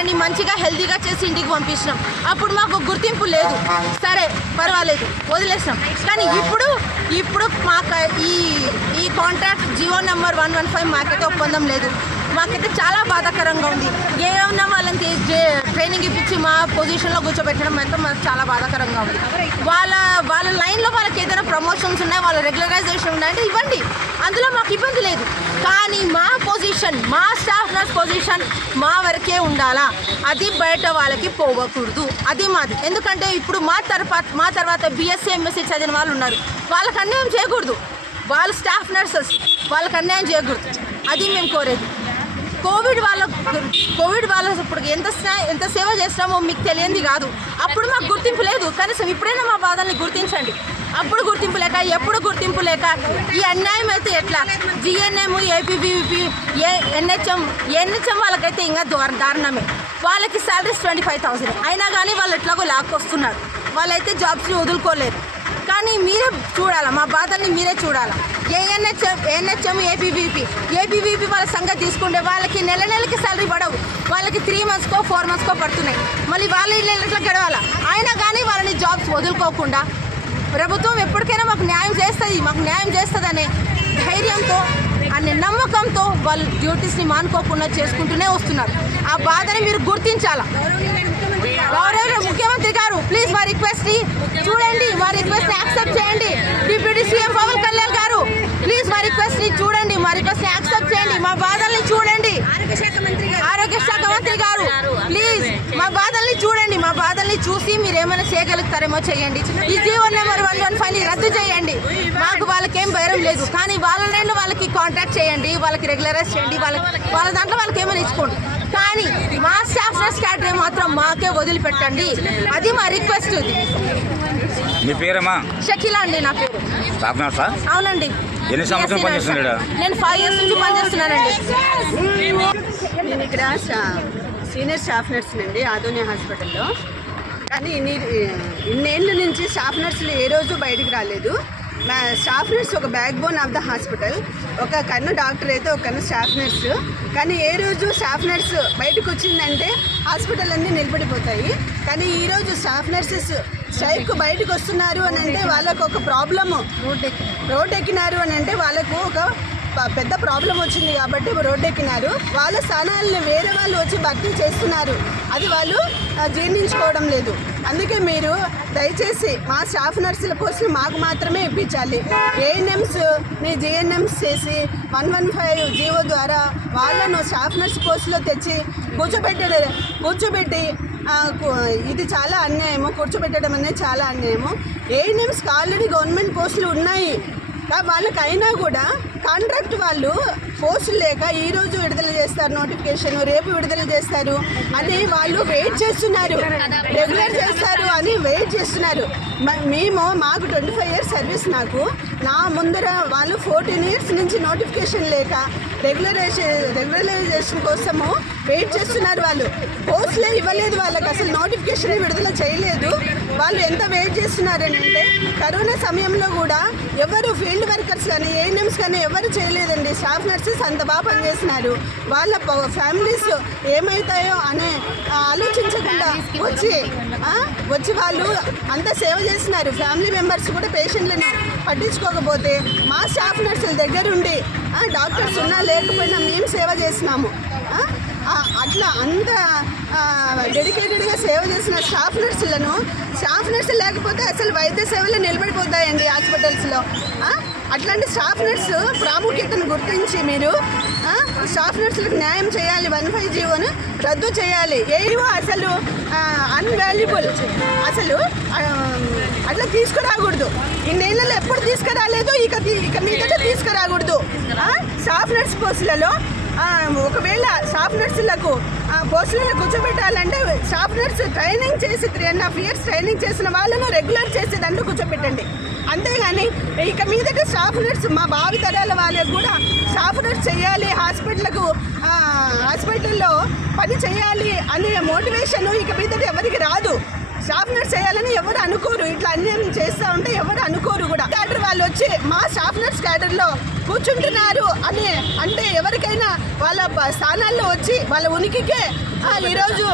వాళ్ళని మంచిగా హెల్తీగా చేసి ఇంటికి పంపించినాం. అప్పుడు మాకు గుర్తింపు లేదు, సరే పర్వాలేదు వదిలేసాం. కానీ ఇప్పుడు మాకు ఈ కాంట్రాక్ట్ జియో నెంబర్ 115 మాకైతే ఒప్పందం లేదు. మాకైతే చాలా బాధాకరంగా ఉంది. ఏమన్నా వాళ్ళకి ట్రైనింగ్ ఇప్పించి మా పొజిషన్లో కూర్చోబెట్టడం అయితే మాకు చాలా బాధాకరంగా ఉంది. వాళ్ళ లైన్లో వాళ్ళకి ఏదైనా ప్రమోషన్స్ ఉన్నాయి, వాళ్ళ రెగ్యులరైజేషన్ ఉన్నాయంటే ఇవ్వండి, అందులో మాకు ఇబ్బంది లేదు. కానీ మా పొజిషన్, మా స్టాఫ్ నర్స్ పొజిషన్ మా వరకే ఉండాలా, అది బయట వాళ్ళకి పోవకూడదు. అది మాది. ఎందుకంటే ఇప్పుడు మా తర్వాత బీఎస్సీ ఎంఎస్సీ చదివిన వాళ్ళు ఉన్నారు, వాళ్ళకి అన్యాయం చేయకూడదు. వాళ్ళు స్టాఫ్ నర్సెస్, వాళ్ళకి అన్యాయం చేయకూడదు. అది మేము కోరేది. కోవిడ్ వాళ్ళ ఇప్పుడు ఎంత సేవ చేస్తామో మీకు తెలియంది కాదు. అప్పుడు మాకు గుర్తింపు లేదు. కనీసం ఇప్పుడైనా మా బాధల్ని గుర్తించండి. అప్పుడు గుర్తింపు లేక, ఎప్పుడు గుర్తింపు లేక ఈ అన్యాయం అయితే ఎట్లా? జిఎన్ఎం, ఏపీబీవీపీ, ఎన్హెచ్ఎం వాళ్ళకైతే ఇంకా దారుణమే. వాళ్ళకి శాలరీస్ 25,000 అయినా కానీ వాళ్ళు ఎట్లాగో లాక్కొస్తున్నారు. వాళ్ళైతే జాబ్స్ని వదులుకోలేరు. కానీ మీరే చూడాలా, మా బాధల్ని మీరే చూడాలా. ఎన్హెచ్ఎం, ఏపీబీపీ వాళ్ళ సంగతి తీసుకుంటే వాళ్ళకి నెలకి శాలరీ పడవు. వాళ్ళకి 3 monthsకో 4 monthsకో పడుతున్నాయి. మళ్ళీ వాళ్ళ ఇళ్ళ గడవాలా. అయినా కానీ వాళ్ళని జాబ్స్ వదులుకోకుండా ప్రభుత్వం ఎప్పటికైనా మాకు న్యాయం చేస్తుందనే ధైర్యంతో, అనే నమ్మకంతో వాళ్ళు డ్యూటీస్ని మానుకోకుండా చేసుకుంటూనే వస్తున్నారు. ఆ బాధని మీరు గుర్తించాలా. గౌరవ ముఖ్యమంత్రి గారు, ప్లీజ్ మా రిక్వెస్ట్ని చూడండి, మా రిక్వెస్ట్ని యాక్సెప్ట్ చేయండి. డిప్యూటీ సీఎం పవన్ కళ్యాణ్ గారు, ప్లీజ్ మా రిక్వెస్ట్ని చూడండి, మా రిక్వెస్ట్ని యాక్సెప్ట్ చేయండి. మా బాధల్ని చూడండి. ఆరోగ్య శాఖ మంత్రి గారు, ప్లీజ్ మా బాధల్ని చూడండి. మా బాధల్ని చూసి మీరు ఏమైనా చేయగలుగుతారేమో చేయండి. ఈ జియో నెంబర్ 115ని రద్దు చేయండి. మాకు వాళ్ళకేం భయం లేదు. కానీ వాళ్ళకి కాంట్రాక్ట్ చేయండి, వాళ్ళకి రెగ్యులరైజ్ చేయండి, వాళ్ళ దాంట్లో వాళ్ళకి ఏమైనా ఇచ్చుకోండి. కానీ మా స్టాఫ్ నర్స్ క్యాడర్ మాత్రం మాకే వదిలిపెట్టండి. అది మా రిక్వెస్ట్. మీ పేరేమా? షకీలా అండి నా పేరు. స్టాఫ్ నర్సా? అవునండి. ఎన్ని సంవత్సరాలు పనిచేస్తున్నాడు? నేను 5 years నుంచి పనిచేస్తున్నానండి. నేను ఇక్కడ సీనియర్ స్టాఫ్ నర్స్ అండి ఆదోని హాస్పిటల్లో. కానీ ఇన్నేళ్ళ నుంచి స్టాఫ్ నర్సులు ఏ రోజు బయటికి రాలేదు. మా స్టాఫ్ నర్స్ ఒక back bone of the hospital. ఒక కన్ను డాక్టర్ అయితే ఒక కన్ను స్టాఫ్ నర్సు. కానీ ఏ రోజు స్టాఫ్ నర్స్ బయటకు వచ్చిందంటే హాస్పిటల్ అన్నీ నిలబడిపోతాయి. కానీ ఈరోజు స్టాఫ్ నర్సెస్ స్ట్రైక్ బయటకు వస్తున్నారు అని అంటే వాళ్ళకు ఒక ప్రాబ్లము, రోడ్ ఎక్కినారు అని అంటే వాళ్ళకు ఒక పెద్ద ప్రాబ్లం వచ్చింది కాబట్టి రోడ్డు ఎక్కినారు. వాళ్ళ స్థానాలను వేరే వాళ్ళు వచ్చి భర్తీ చేస్తున్నారు. అది వాళ్ళు జీర్ణించుకోవడం లేదు. అందుకే మీరు దయచేసి మా స్టాఫ్ నర్సుల పోస్టులు మాకు మాత్రమే ఇప్పించాలి. ఏఎన్ఎంస్ని జిఎన్ఎంస్ చేసి 115 జీవో ద్వారా వాళ్ళను స్టాఫ్ నర్స్ పోస్టులో తెచ్చి కూర్చోబెట్టి ఇది చాలా అన్యాయము. కూర్చోబెట్టడం అనేది చాలా అన్యాయము. ఏఎన్ఎంస్కి ఆల్రెడీ గవర్నమెంట్ పోస్టులు ఉన్నాయి. వాళ్ళకైనా కూడా కాంట్రాక్ట్ వాళ్ళు పోస్టులు లేక ఈరోజు విడుదల చేస్తారు నోటిఫికేషన్, రేపు విడుదల చేస్తారు అని వాళ్ళు వెయిట్ చేస్తున్నారు. రెగ్యులర్ చేస్తారు అని వెయిట్ చేస్తున్నారు. మాకు 25 years సర్వీస్. నా ముందర వాళ్ళు 14 years నుంచి నోటిఫికేషన్ లేక రెగ్యులరైజేషన్ కోసము వెయిట్ చేస్తున్నారు. వాళ్ళు పోస్టులే ఇవ్వలేదు, వాళ్ళకి అసలు నోటిఫికేషన్ విడుదల చేయలేదు. వాళ్ళు ఎంత వెయిట్ చేస్తున్నారని అంటే కరోనా సమయంలో కూడా ఎవరు ఫీల్డ్ వర్కర్స్ కానీ ఏఎన్ఎంస్ కానీ ఎవరు చేయలేదండి. స్టాఫ్ నర్సెస్ అంత బాగా పనిచేస్తున్నారు. వాళ్ళ ఫ్యామిలీస్ ఏమవుతాయో అనే ఆలోచించకుండా వచ్చి వాళ్ళు అంత సేవ చేస్తున్నారు. ఫ్యామిలీ మెంబర్స్ కూడా పేషెంట్లను పట్టించుకోకపోతే మా స్టాఫ్ నర్సుల దగ్గరుండి డాక్టర్స్ ఉన్నా లేకపోయినా మేము సేవ చేస్తున్నాము. అట్లా అంత డెడికేటెడ్గా సేవ చేసిన స్టాఫ్ నర్సులు లేకపోతే అసలు వైద్య సేవలు నిలబడిపోతాయండి హాస్పిటల్స్లో. అట్లాంటి స్టాఫ్ నర్సు ప్రాముఖ్యతను గుర్తించి మీరు స్టాఫ్ నర్సులకు న్యాయం చేయాలి. 115 జీవోను రద్దు చేయాలి. ఏవో అసలు అన్వాల్యుబుల్, అసలు అట్లా తీసుకురాకూడదు. ఇన్నేళ్ళలో ఎప్పుడు తీసుకురాలేదు, ఇక మీదట తీసుకురాకూడదు. స్టాఫ్ నర్స్ పోస్టులలో ఒకవేళ స్టాఫ్ నర్సులకు పోస్టులను కూర్చోబెట్టాలంటే స్టాఫ్ నర్సు ట్రైనింగ్ చేసి 3.5 years ట్రైనింగ్ చేసిన వాళ్ళను రెగ్యులర్ చేసి దాంట్లో కూర్చోబెట్టండి. అంతేగాని ఇక మీదట స్టాఫ్ నర్స్ మా భావితరాల వాళ్ళకు కూడా స్టాఫ్ నర్స్ చేయాలి, హాస్పిటల్లో పని చేయాలి అనే మోటివేషన్ ఇక మీదట ఎవరికి రాదు. స్టాఫ్ నర్స్ చేయాలని ఎవరు అనుకోరు. ఇట్లా అన్యాయం చేస్తూ ఉంటే ఎవరు అనుకోరు కూడా. క్యాడర్ వాళ్ళు వచ్చి మా స్టాఫ్ నర్స్ క్యాడర్లో కూర్చుంటున్నారు అని అంటే ఎవరికైనా వాళ్ళ స్థానాల్లో వచ్చి వాళ్ళ ఉనికికే ఈరోజు